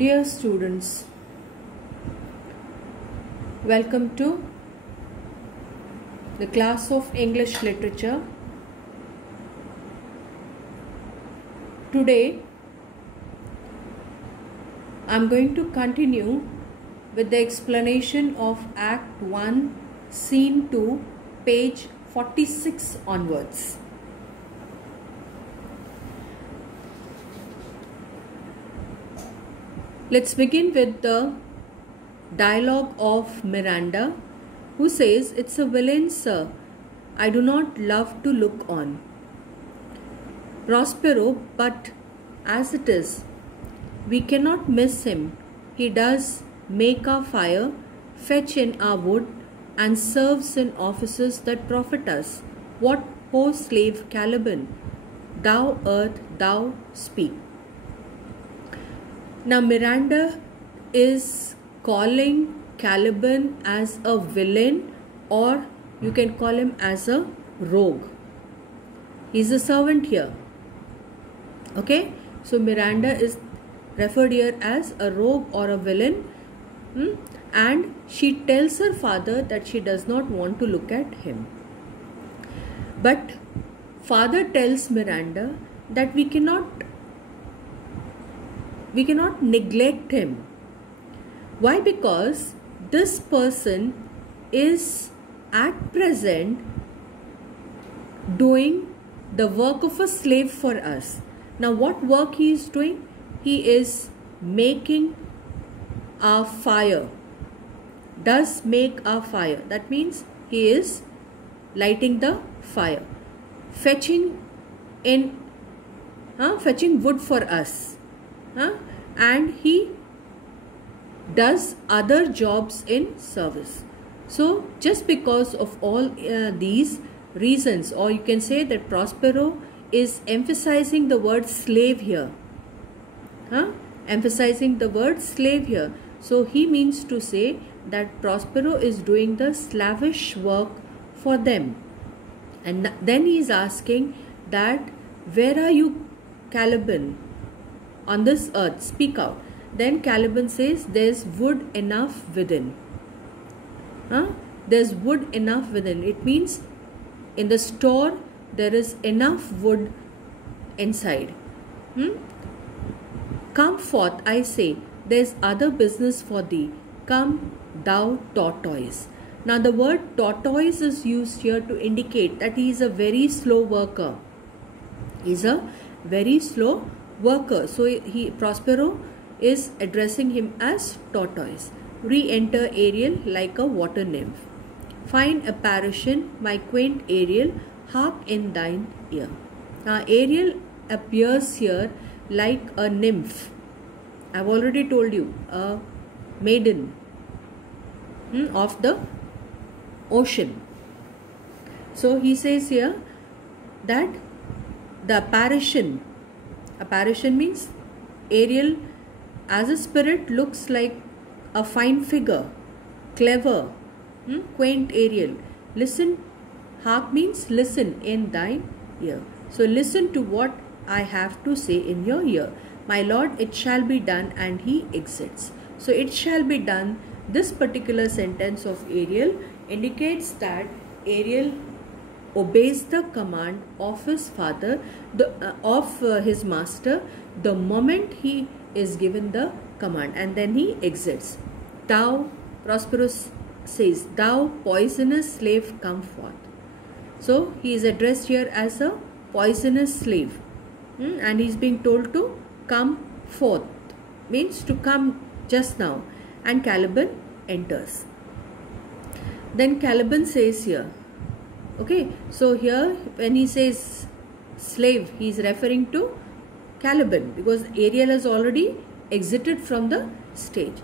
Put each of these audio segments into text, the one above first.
Dear students, welcome to the class of English literature. Today I am going to continue with the explanation of Act 1, Scene 2, page 46 onwards. Let's begin with the dialogue of Miranda, who says, "It's a villain, sir. I do not love to look on." Prospero, "But as it is, we cannot miss him. He does make our fire, fetch in our wood, and serves in offices that profit us. What poor slave Caliban? Thou earth, thou speak." Now Miranda is calling Caliban as a villain, or you can call him as a rogue. He's a servant here. Okay, so Miranda is referred here as a rogue or a villain, and she tells her father that she does not want to look at him. But father tells Miranda that we cannot neglect him. Why? Because this person is at present doing the work of a slave for us. Now what work he is doing? He is making our fire. Does make our fire. That means he is lighting the fire. Fetching wood for us. And he does other jobs in service. So just because of all these reasons, or you can say that Prospero is emphasizing the word slave here. Emphasizing the word slave here. So he means to say that Prospero is doing the slavish work for them. And then he is asking that, where are you, Caliban, on this earth? Speak out. Then Caliban says, there's wood enough within. There's wood enough within. It means in the store there is enough wood inside. Come forth, I say, there's other business for thee. Come, thou tortoise. Now the word tortoise is used here to indicate that he is a very slow worker. He is a very slow worker. So Prospero is addressing him as tortoise. Re-enter Ariel like a water nymph. Fine apparition, my quaint Ariel, hark in thine ear. Now Ariel appears here like a nymph. I've already told you, a maiden of the ocean. So he says here that the apparition means Ariel as a spirit looks like a fine figure, clever, quaint Ariel. Listen, hark means listen in thine ear. So listen to what I have to say in your ear. My lord, it shall be done, and he exits. So it shall be done. This particular sentence of Ariel indicates that Ariel obeys the command of his father, his master, the moment he is given the command, and then he exits. Thou, Prospero says, thou poisonous slave, come forth. So he is addressed here as a poisonous slave, and he is being told to come forth, means to come just now, and Caliban enters. Then Caliban says here, okay, so here when he says slave, he is referring to Caliban, because Ariel has already exited from the stage.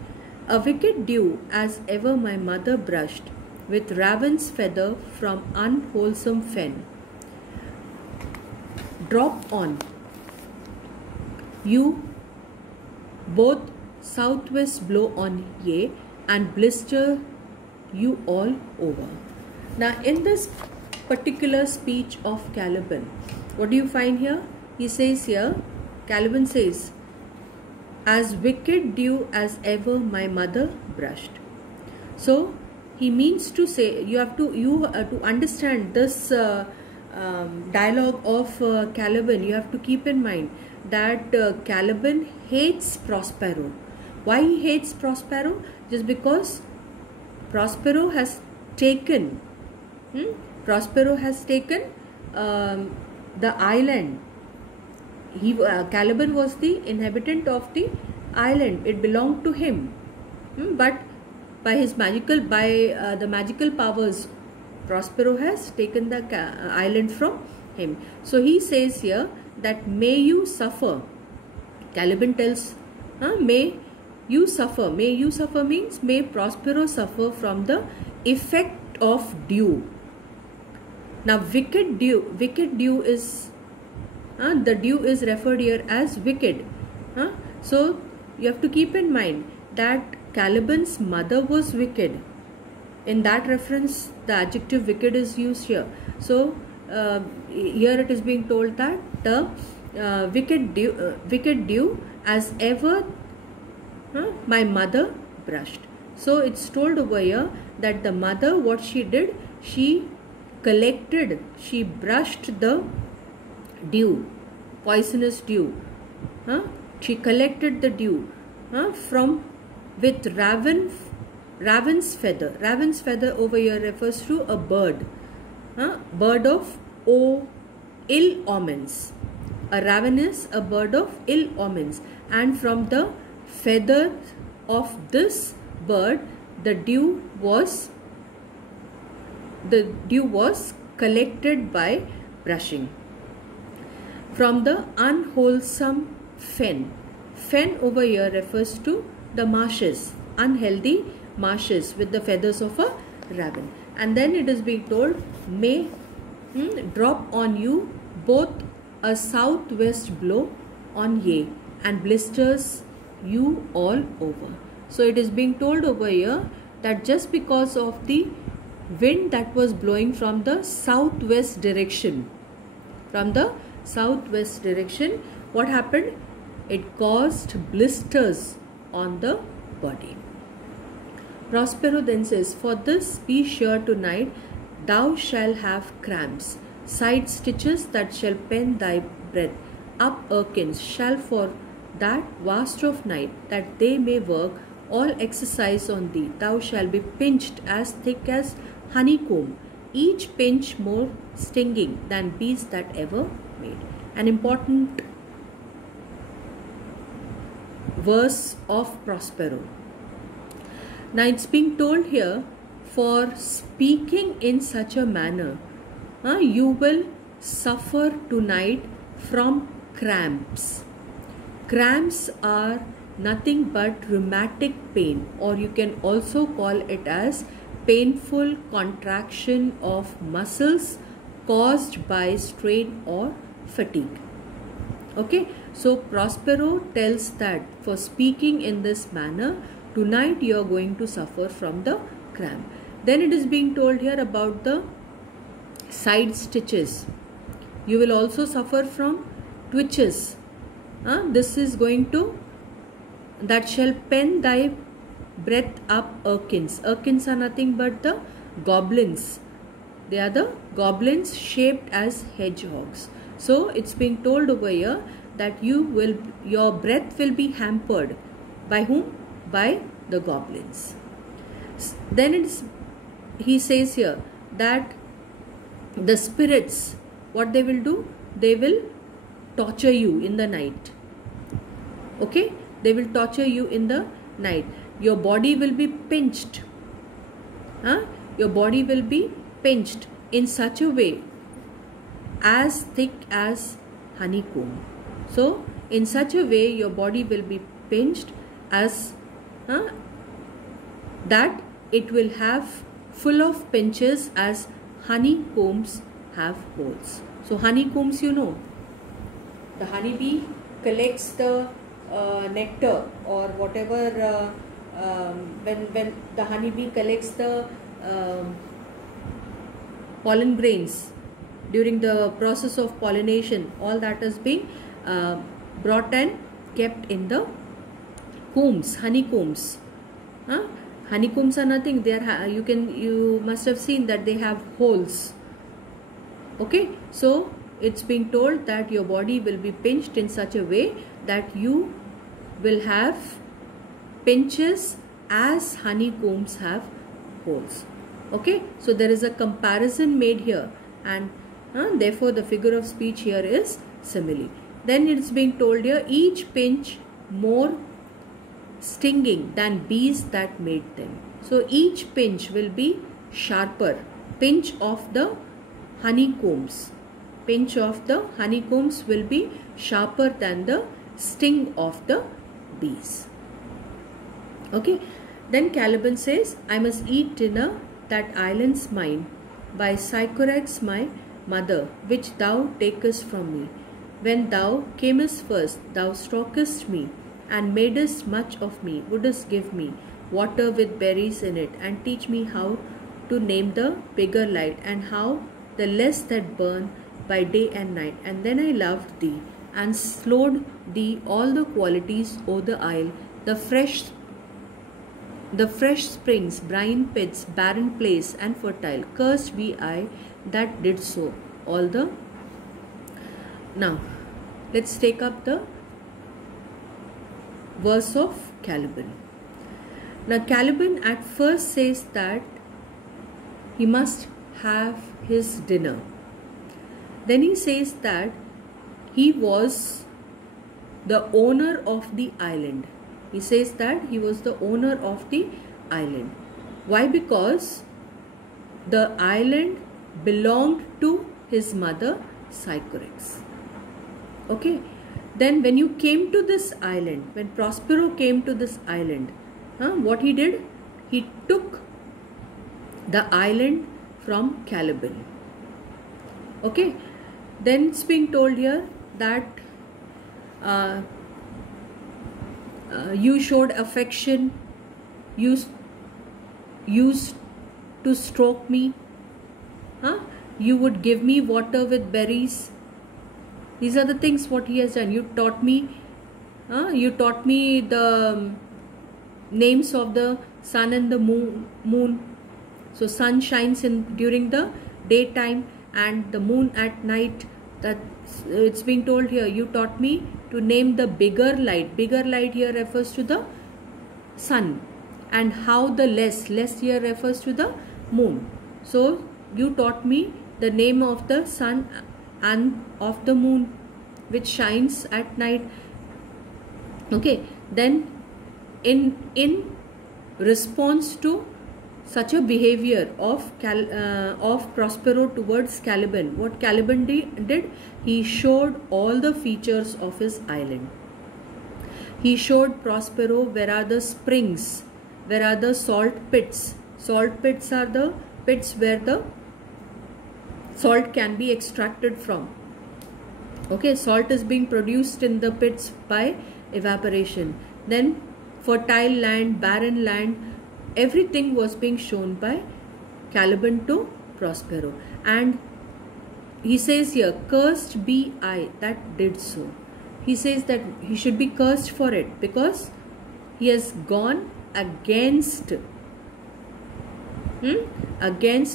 A wicked dew, as ever my mother brushed, with raven's feather from unwholesome fen, drop on you, both southwest blow on ye, and blister you all over. Now in this particular speech of Caliban, what do you find here? He says here, Caliban says, as wicked dew as ever my mother brushed. So he means to say, you have to understand this dialogue of Caliban. You have to keep in mind that Caliban hates Prospero. Why he hates Prospero? Just because Prospero has taken the island. Caliban was the inhabitant of the island. It belonged to him, but by the magical powers, Prospero has taken the island from him. So he says here that may you suffer. Caliban tells, may you suffer. May you suffer means may Prospero suffer from the effect of dew. Now wicked dew is the dew is referred here as wicked. So you have to keep in mind that Caliban's mother was wicked. In that reference, the adjective wicked is used here. So here it is being told that the wicked dew as ever my mother brushed. So it's told over here that the mother, what she did, she brushed the dew, poisonous dew. She collected the dew with raven's feather. Raven's feather over here refers to a bird. Bird of ill omens. A raven is a bird of ill omens. And from the feather of this bird, the dew was collected by brushing. From the unwholesome fen. Fen over here refers to the marshes, unhealthy marshes with the feathers of a raven. And then it is being told, may drop on you both a southwest blow on ye and blisters you all over. So it is being told over here that just because of the wind that was blowing from the southwest direction, what happened? It caused blisters on the body. Prospero then says, for this be sure tonight thou shalt have cramps, side stitches that shall pen thy breath, up Erkins shall for that vast of night, that they may work all exercise on thee. Thou shalt be pinched as thick as honeycomb, each pinch more stinging than bees that ever made. An important verse of Prospero. Now it's being told here, for speaking in such a manner, you will suffer tonight from cramps. Cramps are nothing but rheumatic pain, or you can also call it as painful contraction of muscles caused by strain or fatigue. Okay, so Prospero tells that for speaking in this manner, tonight you are going to suffer from the cramp. Then it is being told here about the side stitches. You will also suffer from twitches. This is going to, that shall pen thy breath up Erkins. Erkins are nothing but the goblins. They are the goblins shaped as hedgehogs. So it's being told over here that your breath will be hampered. By whom? By the goblins. Then he says here that the spirits, what they will do? They will torture you in the night. Okay? They will torture you in the night. Your body will be pinched. Your body will be pinched in such a way as thick as honeycomb. So, in such a way, your body will be pinched as that it will have full of pinches as honeycombs have holes. So, honeycombs, you know, the honeybee collects the nectar or whatever. When the honeybee collects the pollen grains during the process of pollination, all that is being brought and kept in the combs, honeycombs. Huh? Honeycombs are nothing. They are you must have seen that they have holes. Okay, so it's being told that your body will be pinched in such a way that you will have pinches as honeycombs have holes. Okay, so there is a comparison made here, and therefore the figure of speech here is simile. Then it's being told here, each pinch more stinging than bees that made them. So each pinch will be sharper. Pinch of the honeycombs. Pinch of the honeycombs will be sharper than the sting of the bees. Okay. Then Caliban says, I must eat dinner that island's mine by Sycorax my mother, which thou takest from me. When thou camest first, thou stalkest me, and madest much of me, wouldst give me water with berries in it, and teach me how to name the bigger light, and how the less that burn by day and night. And then I loved thee, and slowed thee all the qualities o' the isle, the fresh springs, brine pits, barren place, and fertile. Cursed be I that did so. All the. Now, let's take up the verse of Caliban. Now, Caliban at first says that he must have his dinner. Then he says that he was the owner of the island. He says that he was the owner of the island. Why? Because the island belonged to his mother Sycorax. Okay. Then when you came to this island, when Prospero came to this island, what he did? He took the island from Caliban. Okay. Then it's being told here that you showed affection, used to stroke me, you would give me water with berries. These are the things what he has done. You taught me the names of the sun and the moon. So sun shines during the daytime and the moon at night. That it's being told here, you taught me to name the bigger light. Bigger light here refers to the sun, and how the less here refers to the moon. So you taught me the name of the sun and of the moon which shines at night. Okay, then in response to such a behavior of Prospero towards Caliban, what Caliban did, he showed all the features of his island. He showed Prospero where are the springs, where are the salt pits. Salt pits are the pits where the salt can be extracted from. Okay, salt is being produced in the pits by evaporation. Then fertile land, barren land, everything was being shown by Caliban to Prospero. And he says here, cursed be I that did so. He says that he should be cursed for it because he has gone against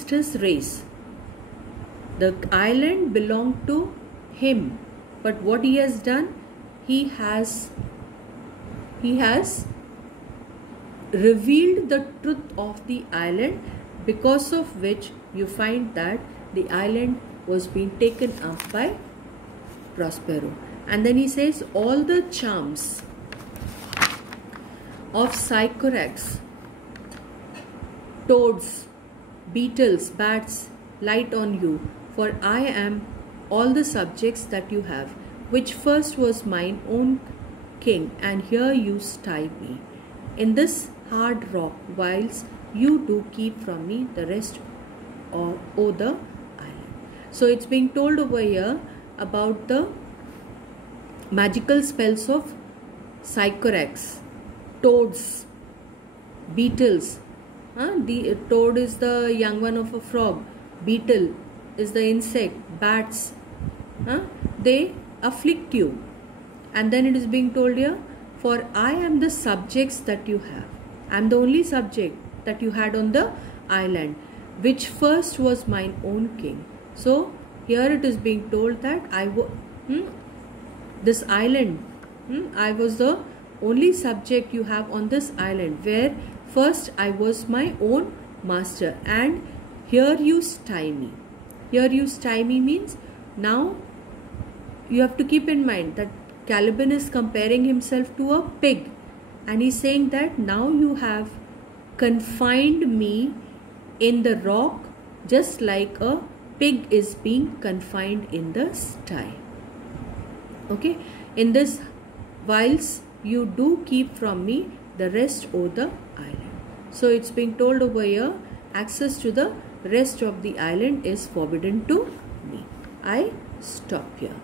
his race. The island belonged to him, but what he has done, he has revealed the truth of the island, because of which you find that the island was being taken up by Prospero. And then he says, all the charms of Sycorax, toads, beetles, bats, light on you, for I am all the subjects that you have, which first was mine own king, and here you stay me in this hard rock, whilst you do keep from me the rest of the island. So it's being told over here about the magical spells of Sycorax, toads, beetles. The toad is the young one of a frog, beetle is the insect, bats, they afflict you. And then it is being told here, for I am the subjects that you have. I am the only subject that you had on the island, which first was mine own king. So here it is being told that this island, I was the only subject you have on this island, where first I was my own master, and here you stymie. Here you stymie means, now you have to keep in mind that Caliban is comparing himself to a pig, and he's saying that now you have confined me in the rock just like a pig is being confined in the sty. Okay, in this, whilst you do keep from me the rest of the island. So it's being told over here, access to the rest of the island is forbidden to me. I stop here.